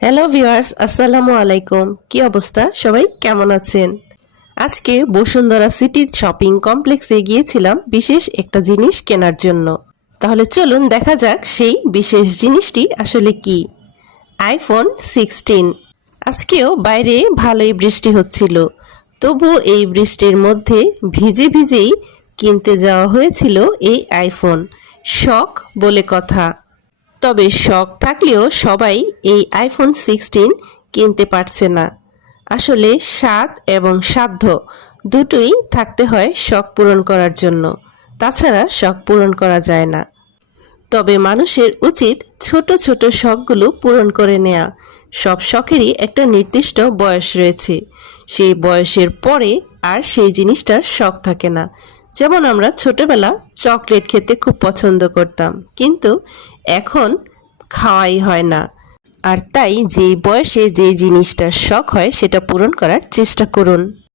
Hello viewers, আসসালামু আলাইকুম। কি অবস্থা, সবাই কেমন আছেন? আজকে বসুন্ধরা সিটি শপিং কমপ্লেক্সে গিয়েছিলাম বিশেষ একটা জিনিস কেনার জন্য। তাহলে চলুন দেখা যাক সেই বিশেষ জিনিসটি আসলে কি। আইফোন 16। আজকেও বাইরে ভালোই বৃষ্টি হচ্ছিল, তবু এই বৃষ্টির মধ্যে ভিজে ভিজেই কিনতে যাওয়া হয়েছিল এই আইফোন। শখ বলে কথা। তবে শখ থাকলেও সবাই এই আইফোন 16 কিনতে পারছে না। আসলে স্বাদ এবং সাধ্য দুটোই থাকতে হয় শখ পূরণ করার জন্য, তাছাড়া শখ পূরণ করা যায় না। তবে মানুষের উচিত ছোট ছোট শখগুলো পূরণ করে নেয়া। সব শখেরই একটা নির্দিষ্ট বয়স রয়েছে, সেই বয়সের পরে আর সেই জিনিসটার শখ থাকে না। যেমন আমরা ছোটবেলা চকলেট খেতে খুব পছন্দ করতাম, কিন্তু এখন খাওয়াই হয় না। আর তাই যেই বয়সে যেই জিনিসটার শখ হয় সেটা পূরণ করার চেষ্টা করুন।